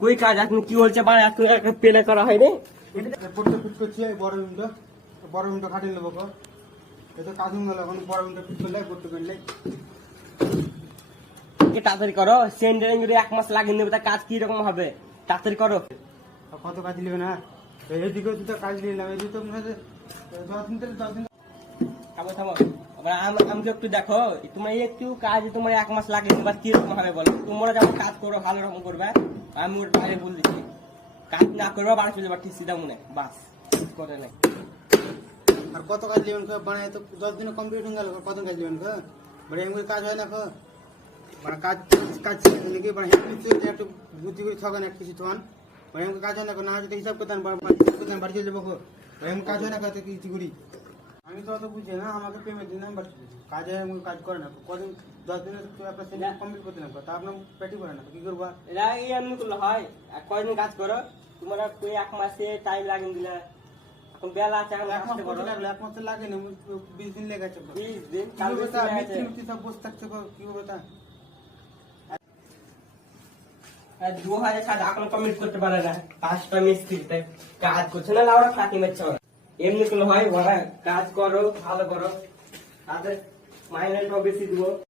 কই কাজ এখন কি হচ্ছে মানে এখন পেলে করা হয়নি করতে ফিট করছি বড় রুমটা খাটিয়ে নেবো কো এটা কাজ হয়ে গেল এখন বড় রুমটা ফিট করলে করতে পারলে তাড়াতাড়ি করো সেন্টারিং যদি 1 মাস লাগিয়ে নেবে তা কাজ কি রকম হবে তাড়াতাড়ি করো কত কাজ নেবে না এইদিকেও তো কাজ নিয়ে নেবে এই তো মনে হয় 10 দিন থামো থামো আবার আমাকে একটু দেখো তোমার একটু কাজ তোমার 1 মাস লাগিয়ে নেবে কি রকম হবে বলো তোমরা যখন কাজ করো ভালো রকম করবে আমি ওর বাইরে বলে দিচ্ছি কাজ না করবো বাড়ি চলে যাবার ঠিক সিধা মনে বাস করে নাই আর কত কাজ নেবেন মানে তো 10 দিনে কমপ্লিট হয়ে গেল কত কাজ নেবেন মানে এমনি কাজ হয় না মানে কাজ কাজ নাকি মানে একটু বুদ্ধি করে থাকেন এক কিছু তখন মানে এমনি কাজ হয় না না যদি হিসাব করতেন বাড়ি চলে যাবো এমন কাজ হয় না কত কিছু করি আমি তো অত বুঝি না আমাকে পেমেন্ট দিন বাড়ি কাজে এমন কাজ করে না কদিন 10 দিনে আপনার সেটা কমপ্লিট করতে না তা আপনার পেটি করে না কি করবো এরা এই এমনি করলে হয় কয়দিন কাজ করো তোমরা তুই 1 মাসে টাইম লাগিয়ে দিলে এখন বেলা আছে এখন এক মাস আসতে পারো লাগলো 1 মাস লাগে না 20 দিন লেগেছে 20 দিন কাল মিস্ত্রি সব বসে থাকছে কি হবে তা 2000 ছাড়া এখন কমপ্লিট করতে পারে না 5টা মিস্ত্রি তাই কাজ করছে না লাউরা ফাঁকি মারছে ওরা এমনি করলে হয় ওরা কাজ করো ভালো করো তাদের মাইনেটাও বেশি দিব